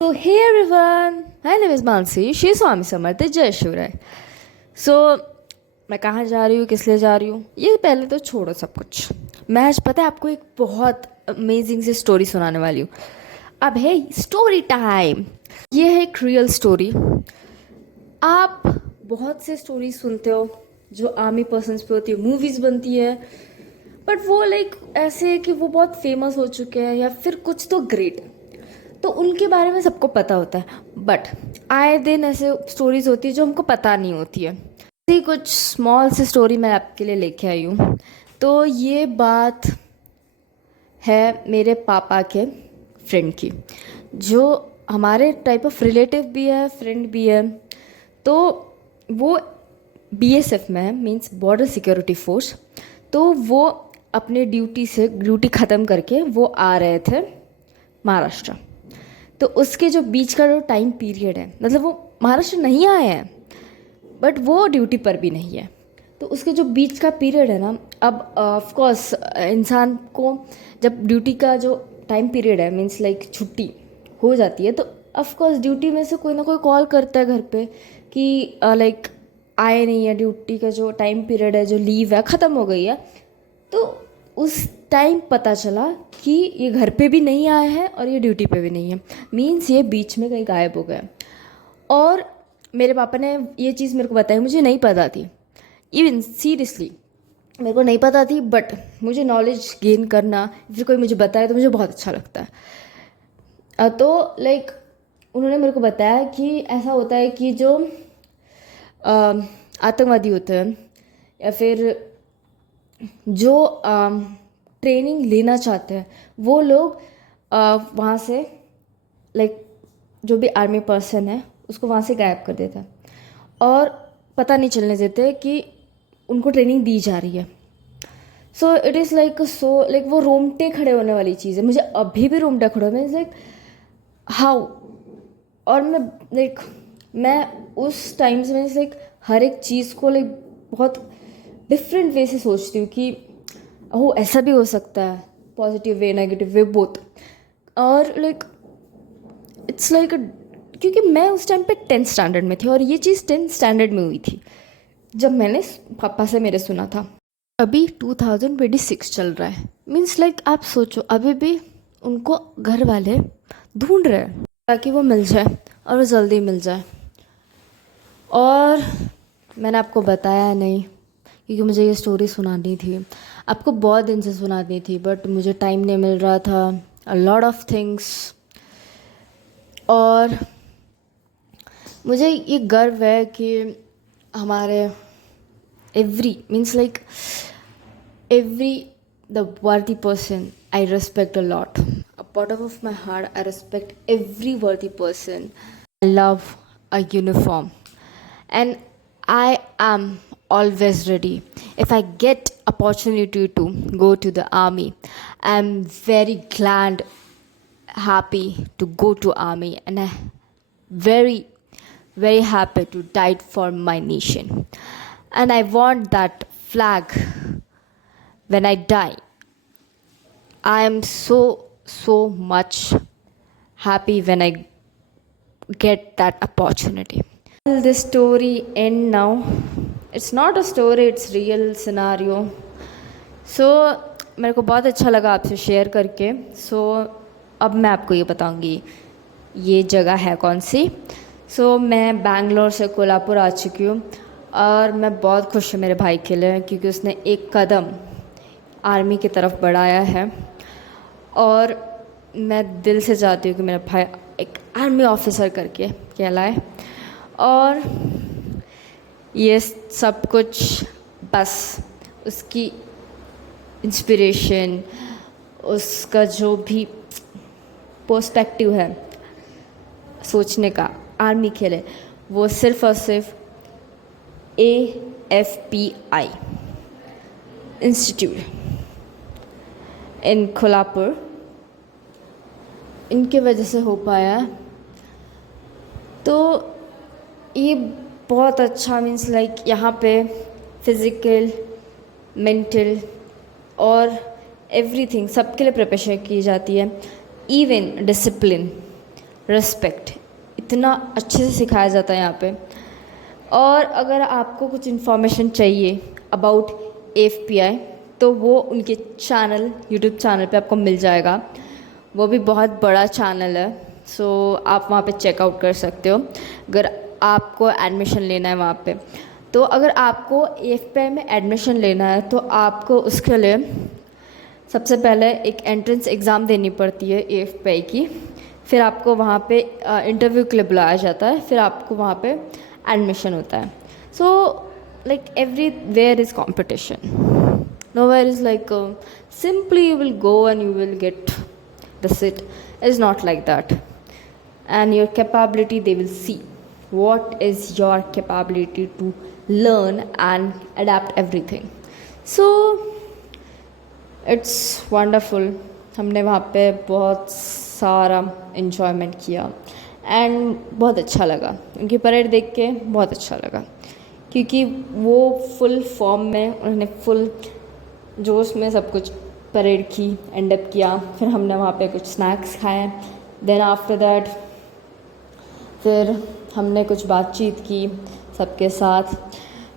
So, hey everyone, my name is Mansi, Shri Swami Samarth जय शिवराय। सो मैं कहाँ जा रही हूँ, किस लिए जा रही हूँ, ये पहले तो छोड़ो सब कुछ। मैं आज पता है आपको एक बहुत अमेजिंग सी स्टोरी सुनाने वाली हूँ। अब है स्टोरी टाइम। ये है एक रियल स्टोरी। आप बहुत से स्टोरी सुनते हो जो आर्मी पर्सन्स पे होती है, मूवीज़ बनती है, बट वो लाइक ऐसे कि वो बहुत फेमस हो चुके हैं या फिर कुछ तो ग्रेट, तो उनके बारे में सबको पता होता है। बट आए दिन ऐसे स्टोरीज होती है जो हमको पता नहीं होती है। ऐसी कुछ स्मॉल सी स्टोरी मैं आपके लिए लेके आई हूँ। तो ये बात है मेरे पापा के फ्रेंड की, जो हमारे टाइप ऑफ रिलेटिव भी है, फ्रेंड भी है। तो वो बीएसएफ में है, मीन्स बॉर्डर सिक्योरिटी फोर्स। तो वो अपने ड्यूटी ख़त्म करके वो आ रहे थे महाराष्ट्र। तो उसके जो बीच का जो टाइम पीरियड है, मतलब वो महाराष्ट्र नहीं आए हैं बट वो ड्यूटी पर भी नहीं है। तो उसके जो बीच का पीरियड है ना, अब ऑफ कोर्स इंसान को जब ड्यूटी का जो टाइम पीरियड है, मीन्स लाइक छुट्टी हो जाती है, तो ऑफ कोर्स ड्यूटी में से कोई ना कोई कॉल करता है घर पे कि लाइक आए नहीं है, ड्यूटी का जो टाइम पीरियड है, जो लीव है, ख़त्म हो गई है। तो उस टाइम पता चला कि ये घर पे भी नहीं आया है और ये ड्यूटी पे भी नहीं है, मीन्स ये बीच में कहीं गायब हो गया। और मेरे पापा ने ये चीज़ मेरे को बताई, मुझे नहीं पता थी, इवन सीरियसली मेरे को नहीं पता थी, बट मुझे नॉलेज गेन करना, फिर कोई मुझे बताए तो मुझे बहुत अच्छा लगता है। तो लाइक उन्होंने मेरे को बताया कि ऐसा होता है कि जो आतंकवादी होते हैं या फिर जो ट्रेनिंग लेना चाहते हैं, वो लोग वहाँ से लाइक जो भी आर्मी पर्सन है उसको वहाँ से गायब कर देता है और पता नहीं चलने देते कि उनको ट्रेनिंग दी जा रही है। सो इट इज़ लाइक वो रोमटे खड़े होने वाली चीज़ है। मुझे अभी भी रोमटे खड़े होने लाइक हाउ। और मैं उस टाइम से लाइक हर एक चीज़ को लाइक बहुत डिफरेंट वे से सोचती हूँ कि ओह ऐसा भी हो सकता है, positive way negative way both. और लाइक इट्स लाइक क्योंकि मैं उस टाइम पे 10th स्टैंडर्ड में थी और ये चीज़ 10th स्टैंडर्ड में हुई थी जब मैंने पापा से मेरे सुना था। अभी 2026 चल रहा है, मीन्स लाइक आप सोचो अभी भी उनको घर वाले ढूंढ रहे हैं ताकि वो मिल जाए और वो जल्दी मिल जाए। और मैंने आपको बताया नहीं क्योंकि मुझे ये स्टोरी सुनानी थी, आपको बहुत दिन से सुनानी थी, बट मुझे टाइम नहीं मिल रहा था, अ लॉट ऑफ थिंग्स। और मुझे ये गर्व है कि हमारे एवरी द वर्दी person I respect a lot, a bottom of my heart I respect every वर्दी person. I love a uniform and I am always ready. If I get opportunity to go to the army, I'm very glad, happy to go to army, and I very, very happy to die for my nation. And I want that flag when I die. I am so much happy when I get that opportunity. Will this story end now? It's not a story, it's real scenario. So मेरे को बहुत अच्छा लगा आपसे share करके। So अब मैं आपको ये बताऊंगी ये जगह है कौन सी। So मैं बैंगलोर से कोल्हापुर आ चुकी हूँ और मैं बहुत खुश हूँ मेरे भाई के लिए, क्योंकि उसने एक कदम आर्मी की तरफ बढ़ाया है। और मैं दिल से चाहती हूँ कि मेरा भाई एक आर्मी ऑफिसर करके कहलाए। और ये सब कुछ बस उसकी इंस्पिरेशन, उसका जो भी पर्सपेक्टिव है सोचने का आर्मी के लिए, वो सिर्फ और सिर्फ AFPI इंस्टीट्यूट इन कोल्हापुर, इनके वजह से हो पाया। तो ये बहुत अच्छा, मीन्स लाइक यहाँ पे फिज़िकल, मेंटल और एवरीथिंग सबके लिए प्रिपरेशन की जाती है। इवन डिसिप्लिन, रिस्पेक्ट, इतना अच्छे से सिखाया जाता है यहाँ पे। और अगर आपको कुछ इन्फॉर्मेशन चाहिए अबाउट AFPI तो वो उनके चैनल, यूट्यूब चैनल पे आपको मिल जाएगा। वो भी बहुत बड़ा चैनल है, सो आप वहाँ पे चेकआउट कर सकते हो अगर आपको एडमिशन लेना है वहाँ पे। तो अगर आपको AFPI में एडमिशन लेना है तो आपको उसके लिए सबसे पहले एक एंट्रेंस एग्ज़ाम देनी पड़ती है AFPI की। फिर आपको वहाँ पे इंटरव्यू के लिए बुलाया जाता है, फिर आपको वहाँ पे एडमिशन होता है। So like everywhere is competition, nowhere is like simply you will go and you will get the sit. It's not like that. And your capability, they will see what is your capability to learn and adapt everything. So it's wonderful. हमने वहाँ पे बहुत सारा enjoyment किया and बहुत अच्छा लगा। उनकी परेड देख के बहुत अच्छा लगा क्योंकि वो फुल फॉर्म में, उन्होंने फुल जोश में सब कुछ परेड की, एंड अप किया। फिर हमने वहाँ पे कुछ स्नैक्स खाए। देन आफ्टर दैट फिर हमने कुछ बातचीत की सबके साथ।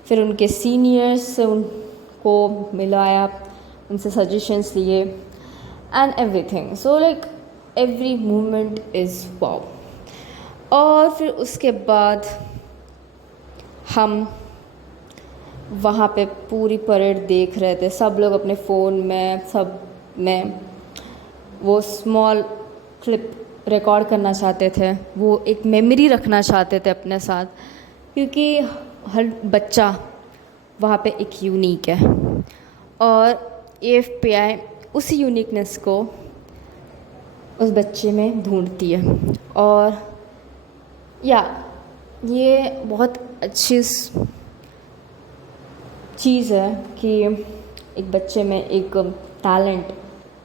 फिर उनके सीनियर्स से उनको मिलाया, उनसे सजेशंस लिए and everything. So like every moment is wow. और फिर उसके बाद हम वहाँ पे पूरी परेड देख रहे थे, सब लोग अपने फ़ोन में, सब में वो स्मॉल क्लिप रिकॉर्ड करना चाहते थे, वो एक मेमोरी रखना चाहते थे अपने साथ, क्योंकि हर बच्चा वहाँ पे एक यूनिक है और AFPI उसी यूनिकनेस को उस बच्चे में ढूंढती है। और ये बहुत अच्छी चीज़ है कि एक बच्चे में एक टैलेंट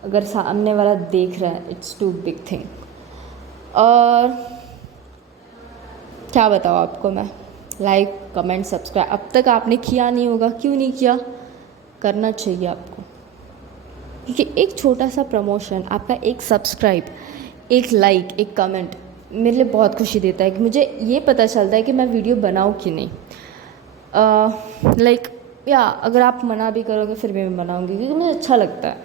अगर सामने वाला देख रहा है, इट्स टू बिग थिंग। और क्या बताऊँ आपको मैं, लाइक कमेंट सब्सक्राइब अब तक आपने किया नहीं होगा, क्यों नहीं किया, करना चाहिए आपको, क्योंकि एक छोटा सा प्रमोशन, आपका एक सब्सक्राइब, एक लाइक, एक कमेंट मेरे लिए बहुत खुशी देता है कि मुझे ये पता चलता है कि मैं वीडियो बनाऊँ कि नहीं। अगर आप मना भी करोगे फिर भी मैं बनाऊँगी, क्योंकि मुझे अच्छा लगता है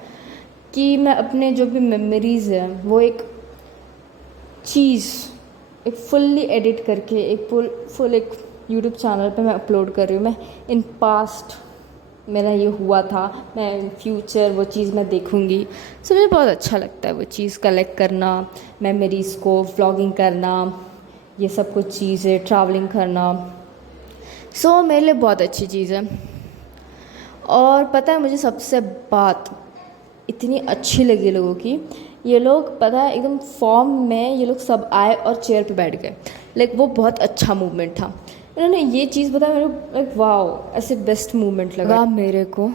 कि मैं अपने जो भी मेमोरीज़ हैं वो एक चीज़ एक फुल्ली एडिट करके एक फुल एक यूट्यूब चैनल पे मैं अपलोड कर रही हूँ। मैं इन पास्ट मेरा ये हुआ था, मैं इन फ्यूचर वो चीज़ मैं देखूँगी। सो मुझे बहुत अच्छा लगता है वो चीज़ कलेक्ट करना, मेमोरीज़ को व्लॉगिंग करना, ये सब कुछ चीज़ें, ट्रैवलिंग करना। सो मेरे लिए बहुत अच्छी चीज़ है। और पता है मुझे सबसे बात इतनी अच्छी लगी लोगों की, ये लोग पता है एकदम फॉर्म में ये लोग सब आए और चेयर पे बैठ गए। लाइक वो बहुत अच्छा मूवमेंट था। इन्होंने ये चीज़ बताया मेरे को, लाइक वाओ, ऐसे बेस्ट मूवमेंट लगा मेरे को।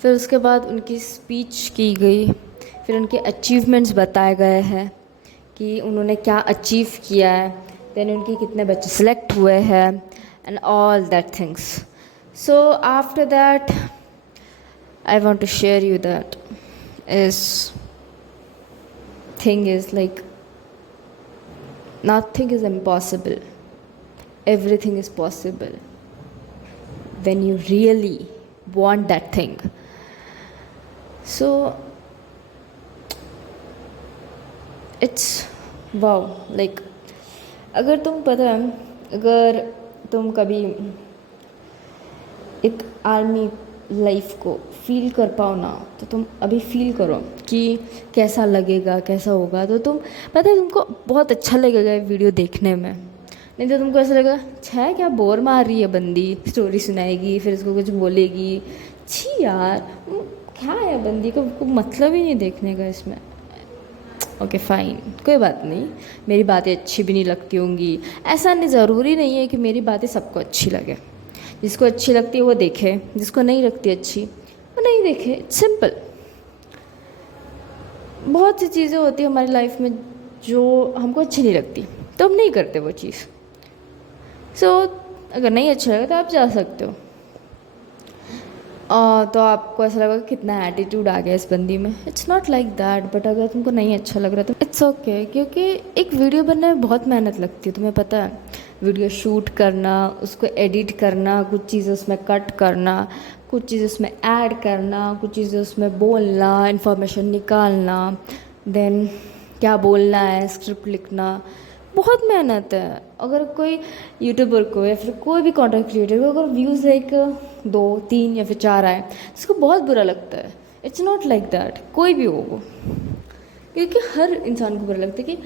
फिर उसके बाद उनकी स्पीच की गई, फिर उनके अचीवमेंट्स बताए गए हैं कि उन्होंने क्या अचीव किया है, देन उनके कितने बच्चे सेलेक्ट हुए हैं and all that things. So after that, I want to share you that thing is like nothing is impossible. Everything is possible when you really want that thing. So it's wow. Like अगर तुम पता है, अगर तुम कभी एक army life को feel कर पाओ ना, तो तुम अभी फील करो कि कैसा लगेगा, कैसा होगा। तो तुम पता है तुमको बहुत अच्छा लगेगा वीडियो देखने में। नहीं तो तुमको ऐसा लगेगा, छः क्या बोर मार रही है बंदी, स्टोरी सुनाएगी फिर इसको कुछ बोलेगी, छी यार क्या है बंदी को मतलब ही नहीं देखने का इसमें। ओके फाइन, कोई बात नहीं, मेरी बातें अच्छी भी नहीं लगती होंगी, ऐसा नहीं, ज़रूरी नहीं है कि मेरी बातें सबको अच्छी लगे। जिसको अच्छी लगती है वो देखे, जिसको नहीं लगती अच्छी वो नहीं देखे। It's simple. बहुत सी चीज़ें होती हैं हमारी लाइफ में जो हमको अच्छी नहीं लगती, तो हम नहीं करते वो चीज़। सो अगर नहीं अच्छा लगे तो आप जा सकते हो। तो आपको ऐसा लगा कि कितना एटीट्यूड आ गया इस बंदी में। It's not like that, but अगर तुमको नहीं अच्छा लग रहा तो इट्स ओके, क्योंकि एक वीडियो बनने में बहुत मेहनत लगती है, तुम्हें पता है। वीडियो शूट करना, उसको एडिट करना, कुछ चीज़ें उसमें कट करना, कुछ चीज़ें उसमें ऐड करना, कुछ चीज़ें उसमें बोलना, इन्फॉर्मेशन निकालना, देन क्या बोलना है, स्क्रिप्ट लिखना, बहुत मेहनत है। अगर कोई यूट्यूबर को या फिर कोई भी कंटेंट क्रिएटर को अगर व्यूज़ लाइक 2 3 या फिर 4 आए, उसको बहुत बुरा लगता है। इट्स नॉट लाइक दैट, कोई भी हो वो, क्योंकि हर इंसान को बुरा लगता है कि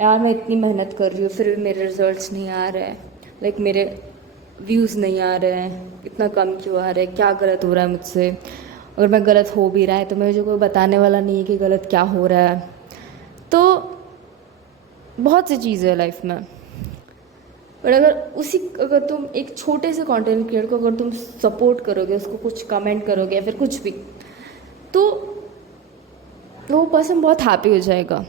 यार मैं इतनी मेहनत कर रही हूँ फिर भी मेरे रिजल्ट्स नहीं आ रहे हैं, लाइक मेरे व्यूज़ नहीं आ रहे हैं, इतना कम क्यों आ रहा है, क्या गलत हो रहा है मुझसे। अगर मैं गलत हो भी रहा है तो मुझे कोई बताने वाला नहीं है कि गलत क्या हो रहा है। तो बहुत सी चीज़ें है लाइफ में, बट अगर तुम एक छोटे से कंटेंट क्रिएटर को अगर तुम सपोर्ट करोगे, उसको कुछ कमेंट करोगे या फिर कुछ भी, तो वो पर्सन बहुत हैप्पी हो जाएगा।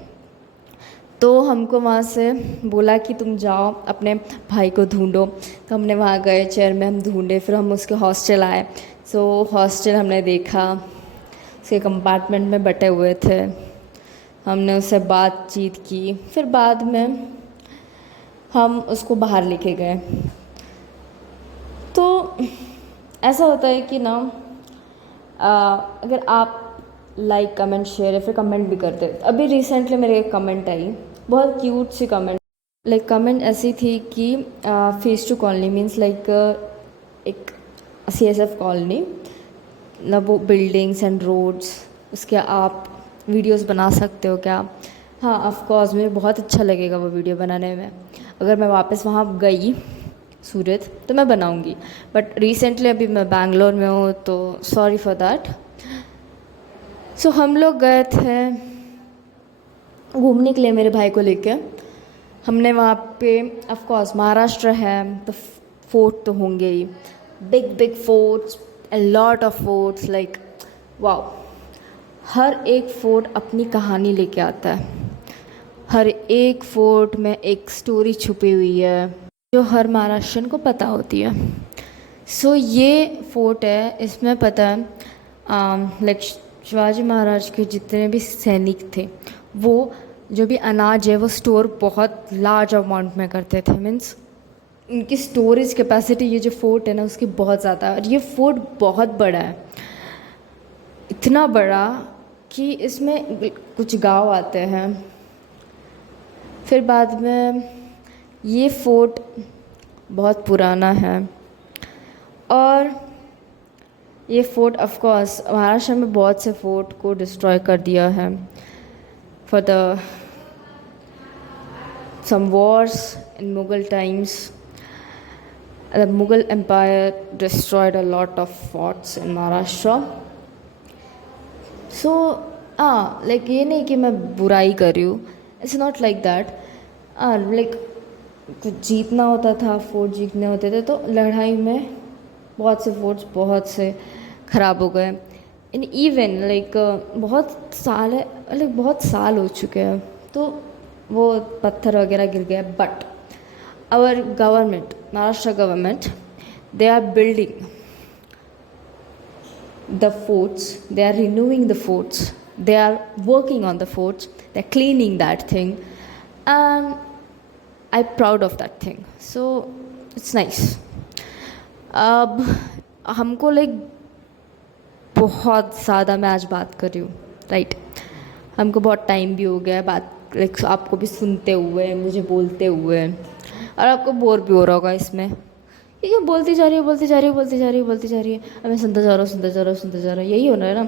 तो हमको वहाँ से बोला कि तुम जाओ अपने भाई को ढूंढो, तो हमने वहाँ गए, चेयर में हम ढूंढे, फिर हम उसके हॉस्टल आए। सो हॉस्टल हमने देखा, उसके कंपार्टमेंट में बटे हुए थे, हमने उससे बातचीत की, फिर बाद में हम उसको बाहर लेके गए। तो ऐसा होता है कि ना, अगर आप लाइक कमेंट शेयर या फिर कमेंट भी करते, अभी रिसेंटली मेरे एक कमेंट आई, बहुत क्यूट सी कमेंट, लाइक कमेंट ऐसी थी कि face to colony means like एक CSF कॉलोनी, मतलब वो बिल्डिंग्स एंड रोड्स, उसके आप वीडियोस बना सकते हो क्या? हाँ, ऑफ कोर्स मुझे बहुत अच्छा लगेगा वो वीडियो बनाने में। अगर मैं वापस वहाँ गई सूरत तो मैं बनाऊँगी, बट रिसेंटली अभी मैं बैंगलोर में हूँ, तो सॉरी फॉर दैट। सो हम लोग गए थे घूमने के लिए मेरे भाई को लेके। हमने वहाँ पे ऑफ कोर्स महाराष्ट्र है तो फोर्ट तो होंगे ही, big big forts, a lot of forts, like wow, हर एक फोर्ट अपनी कहानी लेके आता है, हर एक फोर्ट में एक स्टोरी छुपी हुई है जो हर महाराष्ट्रन को पता होती है। सो ये फोर्ट है, इसमें पता है लाइक शिवाजी महाराज के जितने भी सैनिक थे वो जो भी अनाज है वो स्टोर बहुत लार्ज अमाउंट में करते थे, मीन्स इनकी स्टोरेज कैपेसिटी ये जो फोर्ट है ना उसकी बहुत ज़्यादा है। और ये फोर्ट बहुत बड़ा है, इतना बड़ा कि इसमें कुछ गांव आते हैं। फिर बाद में ये फोर्ट बहुत पुराना है, और ये फोर्ट ऑफ कोर्स महाराष्ट्र में बहुत से फोर्ट को डिस्ट्रॉय कर दिया है for the some wars in Mughal times. The Mughal Empire destroyed a lot of forts in Maharashtra. So, like ये नहीं कि मैं बुराई कर रही हूँ, it's not like that. Like कुछ जीतना होता था, फोर्ट जीतने होते थे, तो लड़ाई में बहुत से फोर्ट्स बहुत से ख़राब हो गए। इन इवन लाइक बहुत साल हो चुके हैं, तो वो पत्थर वगैरह गिर गए। But our government, Maharashtra government, they are building the forts, they are renewing the forts, they are working on the forts, they are cleaning that thing, and I'm proud of that thing. So it's nice. अब हमको like बहुत ज़्यादा, मैं आज बात कर रही हूँ राइट, हमको बहुत टाइम भी हो गया बात लाइक आपको भी सुनते हुए, मुझे बोलते हुए, और आपको बोर भी हो रहा होगा इसमें, क्योंकि बोलती जा रही है, अब मैं सुनता जा रहा हूँ, यही हो रहा है ना।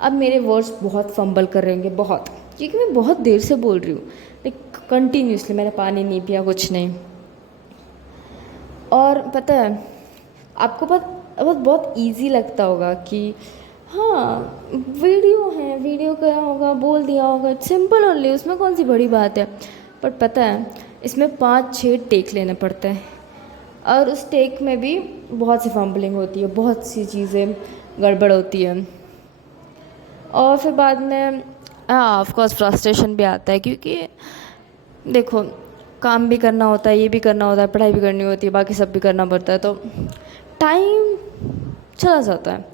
अब मेरे वर्ड्स बहुत फंबल कर रहे होंगे बहुत, क्योंकि मैं बहुत देर से बोल रही हूँ, लाइक कंटिन्यूसली, मैंने पानी नहीं पिया, कुछ नहीं। और पता है आपको बहुत ईजी लगता होगा कि हाँ वीडियो है, वीडियो क्या होगा, बोल दिया होगा, सिंपल ओनली, उसमें कौन सी बड़ी बात है। बट पता है इसमें 5-6 टेक लेने पड़ते हैं, और उस टेक में भी बहुत सी फंबलिंग होती है, बहुत सी चीज़ें गड़बड़ होती है, और फिर बाद में ऑफ कोर्स फ्रस्ट्रेशन भी आता है, क्योंकि देखो काम भी करना होता है, ये भी करना होता है, पढ़ाई भी करनी होती है, बाकी सब भी करना पड़ता है, तो टाइम चला जाता है।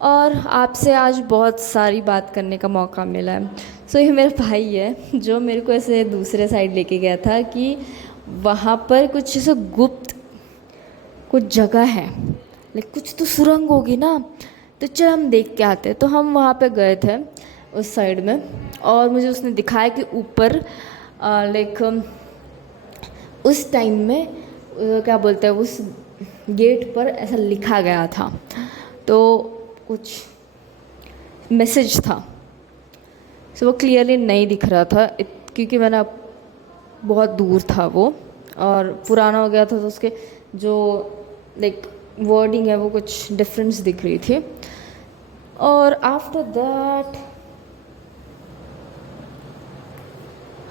और आपसे आज बहुत सारी बात करने का मौका मिला है। सो ये मेरा भाई है जो मेरे को ऐसे दूसरे साइड लेके गया था कि वहाँ पर कुछ ऐसा गुप्त कुछ जगह है, लाइक कुछ तो सुरंग होगी ना, तो चल हम देख के आते हैं। तो हम वहाँ पे गए थे उस साइड में, और मुझे उसने दिखाया कि ऊपर लाइक उस टाइम में क्या बोलते हैं, उस गेट पर ऐसा लिखा गया था, तो कुछ मैसेज था। सो वो क्लियरली नहीं दिख रहा था क्योंकि मैंने बहुत दूर था वो, और पुराना हो गया था, तो उसके जो लाइक वर्डिंग है वो कुछ डिफरेंस दिख रही थी। और आफ्टर दैट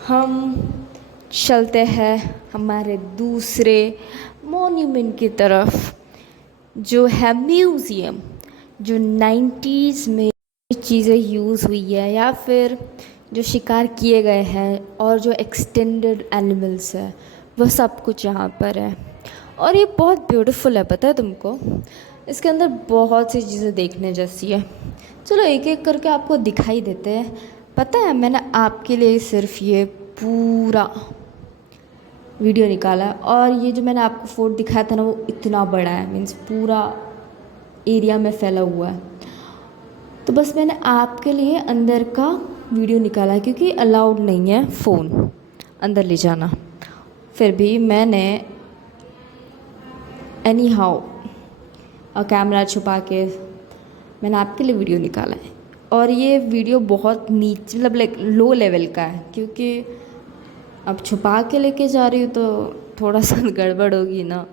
हम चलते हैं हमारे दूसरे मॉन्यूमेंट की तरफ, जो है म्यूज़ियम, जो 90s में चीज़ें यूज़ हुई है या फिर जो शिकार किए गए हैं और जो एक्सटेंडेड एनिमल्स है वह सब कुछ यहाँ पर है। और ये बहुत ब्यूटीफुल है, पता है तुमको, इसके अंदर बहुत सी चीज़ें देखने जैसी है। चलो एक एक करके आपको दिखाई देते हैं। पता है मैंने आपके लिए सिर्फ ये पूरा वीडियो निकाला है, और ये जो मैंने आपको फोटो दिखाया था ना वो इतना बड़ा है, मीन्स पूरा एरिया में फैला हुआ है। तो बस मैंने आपके लिए अंदर का वीडियो निकाला है क्योंकि अलाउड नहीं है फ़ोन अंदर ले जाना। फिर भी मैंने एनी हाउ कैमरा छुपा के मैंने आपके लिए वीडियो निकाला है। और ये वीडियो बहुत नीचे मतलब लाइक लो लेवल का है, क्योंकि अब छुपा के लेके जा रही हूँ तो थोड़ा सा गड़बड़ होगी ना,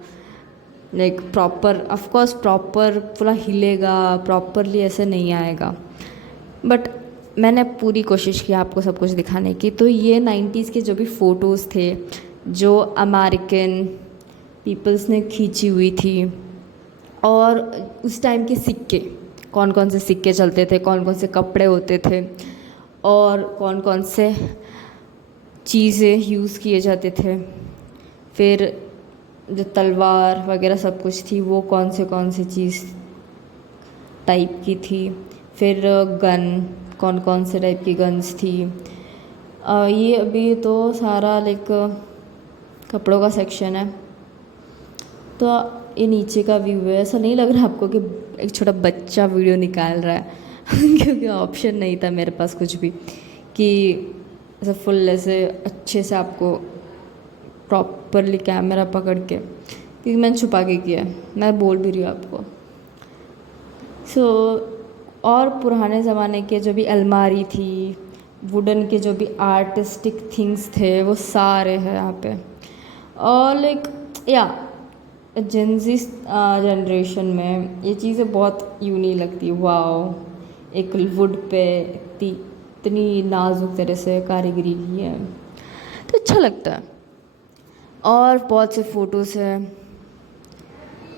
लाइक प्रॉपर ऑफकोर्स प्रॉपर पूरा हिलेगा, प्रॉपरली ऐसे नहीं आएगा, बट मैंने पूरी कोशिश की आपको सब कुछ दिखाने की। तो ये 90s के जो भी फ़ोटोज़ थे जो अमेरिकन पीपल्स ने खींची हुई थी, और उस टाइम के सिक्के, कौन कौन से सिक्के चलते थे, कौन कौन से कपड़े होते थे, और कौन कौन से चीज़ें यूज़ किए जाते थे, फिर जो तलवार वगैरह सब कुछ थी वो कौन से चीज़ टाइप की थी, फिर गन कौन कौन से टाइप की गन्स थी। ये अभी तो सारा लाइक कपड़ों का सेक्शन है। तो ये नीचे का व्यू है। ऐसा नहीं लग रहा आपको कि एक छोटा बच्चा वीडियो निकाल रहा है क्योंकि ऑप्शन नहीं था मेरे पास कुछ भी कि ऐसा फुल ऐसे अच्छे से आपको प्रॉपरली कैमरा पकड़ के, क्योंकि मैंने छुपा के किया है, मैं बोल भी रही हूँ आपको। और पुराने ज़माने के जो भी अलमारी थी, वुडन के जो भी आर्टिस्टिक थिंग्स थे वो सारे हैं यहाँ पे। और लाइक या जेंजी जनरेशन में ये चीज़ें बहुत यूनिक लगती है। वाओ, एक वुड पे इतनी नाजुक तरह से कारीगरी की है, तो अच्छा लगता है। और बहुत से फ़ोटोज़ हैं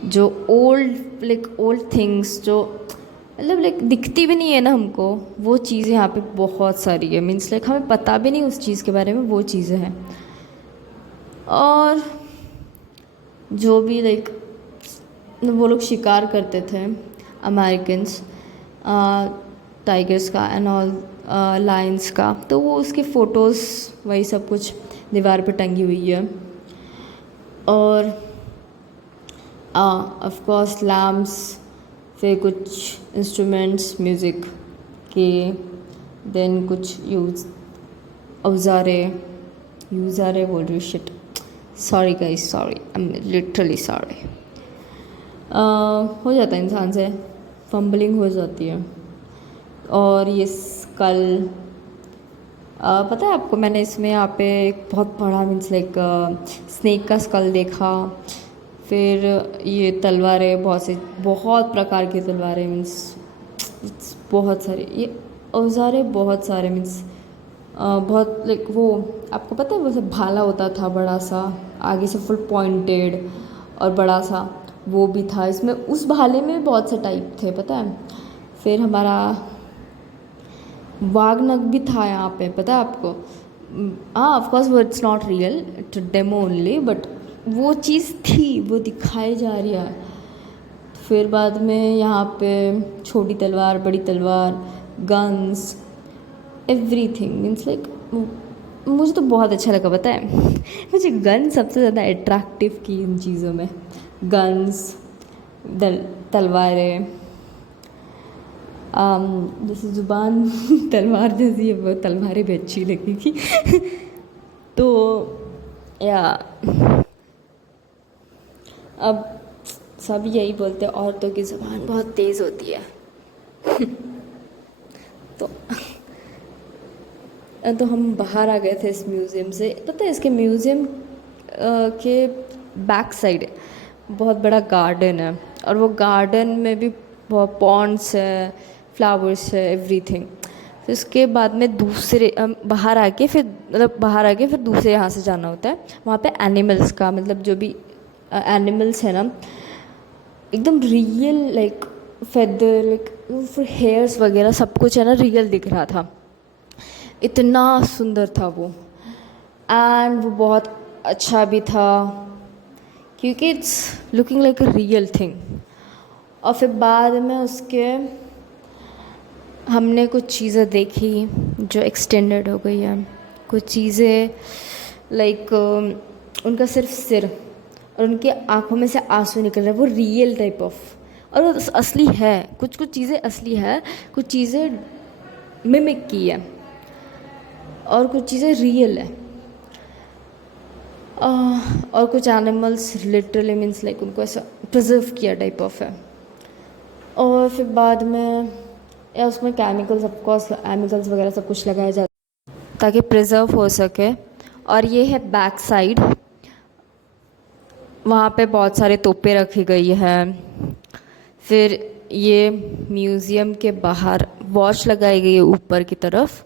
जो ओल्ड थिंग्स जो मतलब लाइक दिखती भी नहीं है ना हमको, वो चीज़ें यहाँ पे बहुत सारी है, मीन्स लाइक हमें पता भी नहीं उस चीज़ के बारे में, वो चीज़ें हैं। और जो भी लाइक वो लोग शिकार करते थे अमेरिकन्स, टाइगर्स का एंड ऑल, लायंस का, तो वो उसके फ़ोटोज़ वही सब कुछ दीवार पे टंगी हुई है। और ऑफ कोर्स लैम्प्स, फिर कुछ इंस्ट्रूमेंट्स म्यूज़िक के, देन कुछ औज़ारे बोल रही हूँ, shit, sorry guys, sorry, I am literally sorry. हो जाता है इंसान से, फंबलिंग हो जाती है। और ये स्कल, पता है आपको, मैंने इसमें यहाँ पे एक बहुत बड़ा मीन्स लाइक स्नेक का स्कल देखा। फिर ये तलवारें, बहुत प्रकार की तलवारें, मीन्स बहुत सारे, ये औज़ारें बहुत सारे, मीन्स बहुत लाइक वो आपको पता है वैसे भाला होता था बड़ा सा, आगे से फुल पॉइंटेड और बड़ा सा, वो भी था इसमें। उस भाले में भी बहुत से टाइप थे, पता है। फिर हमारा वाघनग भी था यहाँ पे, पता है आपको। हाँ ऑफ कोर्स वो it's not real, it's demo only, but वो चीज़ थी, वो दिखाई जा रही है। फिर बाद में यहाँ पे छोटी तलवार, बड़ी तलवार, गन्स, एवरीथिंग मीन्स लाइक मुझे तो बहुत अच्छा लगा, पता है। मुझे गन सबसे ज़्यादा अट्रैक्टिव की इन चीज़ों में, गन्स, तलवारें, जैसे ज़ुबान तलवार जैसी है, वो तलवारें भी अच्छी लगेगी। तो या अब सब यही बोलते हैं औरतों की ज़ुबान बहुत तेज़ होती है। तो तो हम बाहर आ गए थे इस म्यूज़ियम से। पता है इसके म्यूज़ियम के बैक साइड बहुत बड़ा गार्डन है, और वो गार्डन में भी बहुत पॉन्ड्स है, फ्लावर्स है, एवरीथिंग। फिर उसके बाद में दूसरे बाहर आके फिर दूसरे यहाँ से जाना होता है। वहाँ पे एनिमल्स का मतलब जो भी एनिमल्स है ना, एकदम रियल, लाइक फेदर, लाइक फिर हेयर्स वगैरह सब कुछ है ना, रियल दिख रहा था। इतना सुंदर था वो, एंड वो बहुत अच्छा भी था क्योंकि it's looking like a real thing. और फिर बाद में उसके हमने कुछ चीज़ें देखी जो एक्सटेंडेड हो गई है, कुछ चीज़ें लाइक उनका सिर्फ सिर और उनकी आंखों में से आंसू निकल रहे हैं, वो रियल टाइप ऑफ, और वो असली है। कुछ कुछ चीज़ें असली है, कुछ चीज़ें मिमिक की है, और कुछ चीज़ें रियल है। और कुछ एनिमल्स लिटरली मीन्स लाइक उनको ऐसा प्रिजर्व किया टाइप ऑफ है। और फिर बाद में या उसमें केमिकल्स, ऑफकोर्स केमिकल्स वगैरह सब कुछ लगाया जाता है ताकि प्रिजर्व हो सके। और ये है बैक साइड, वहाँ पे बहुत सारे तोपें रखी गई है। फिर ये म्यूज़ियम के बाहर वॉच लगाई गई है ऊपर की तरफ।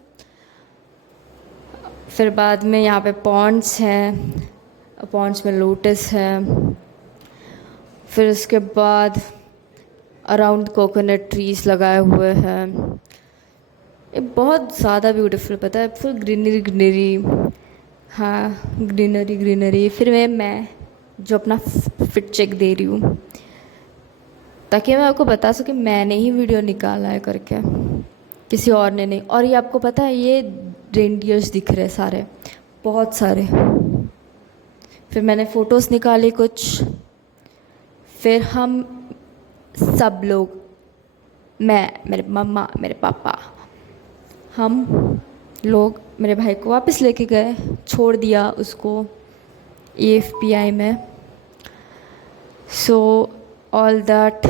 फिर बाद में यहाँ पे पॉन्ड्स हैं, पॉन्ड्स में लोटस है। फिर उसके बाद अराउंड कोकोनट ट्रीज लगाए हुए हैं। ये बहुत ज़्यादा ब्यूटीफुल, पता है, फुल ग्रीनरी ग्रीनरी। हाँ, ग्रीनरी ग्रीनरी। फिर मैं जो अपना फिट चेक दे रही हूँ ताकि मैं आपको बता सकूँ मैंने ही वीडियो निकाला है करके, किसी और ने नहीं। और ये आपको पता है ये रेनडियर्स दिख रहे सारे, बहुत सारे। फिर मैंने फ़ोटोज़ निकाले कुछ। फिर हम सब लोग, मैं, मेरे मम्मा, मेरे पापा, हम लोग मेरे भाई को वापस लेके गए, छोड़ दिया उसको AFPI में। So all that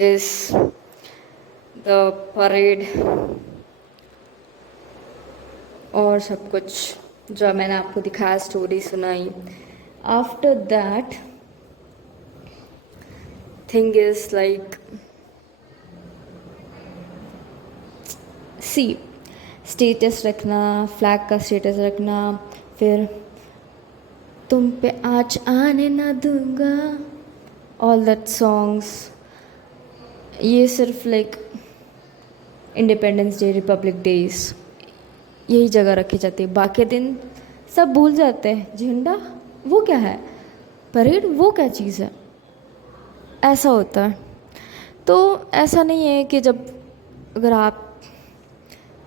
is the parade और सब कुछ जो मैंने आपको दिखाया, स्टोरी सुनाई। After that thing is like see, status रखना, फ्लैग का स्टेटस रखना, फिर तुम पे आँच आने ना दूंगा, ऑल दैट सॉन्ग्स, ये सिर्फ like independence day, Republic days यही जगह रखी जाती है। बाकी दिन सब भूल जाते हैं। झंडा वो क्या है, परेड वो क्या चीज़ है, ऐसा होता है। तो ऐसा नहीं है कि जब अगर आप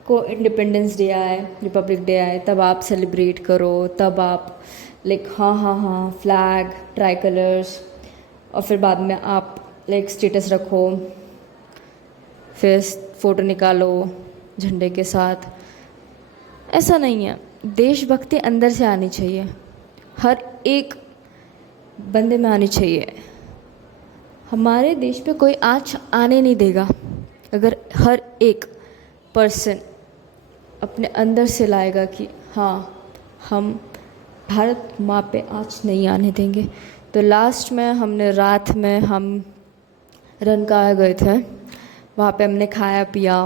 को इंडिपेंडेंस डे आए, रिपब्लिक डे आए, तब आप सेलिब्रेट करो, तब आप लाइक हाँ फ्लैग, ट्राई कलर्स, और फिर बाद में आप लाइक स्टेटस रखो, फिर फ़ोटो निकालो झंडे के साथ। ऐसा नहीं है। देशभक्ति अंदर से आनी चाहिए, हर एक बंदे में आनी चाहिए। हमारे देश पे कोई आँच आने नहीं देगा अगर हर एक पर्सन अपने अंदर से लाएगा कि हाँ हम भारत माँ पे आँच नहीं आने देंगे। तो लास्ट में हमने रात में हम रनकाया गए थे, वहाँ पे हमने खाया पिया।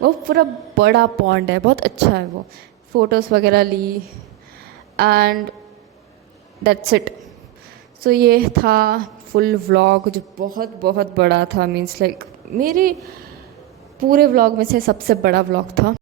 वो पूरा बड़ा पॉन्ड है, बहुत अच्छा है वो, फ़ोटोज़ वगैरह ली, एंड दैट्स इट। सो ये था फुल व्लॉग जो बहुत बहुत बड़ा था, मीन्स लाइक मेरे पूरे व्लॉग में से सबसे बड़ा व्लॉग था।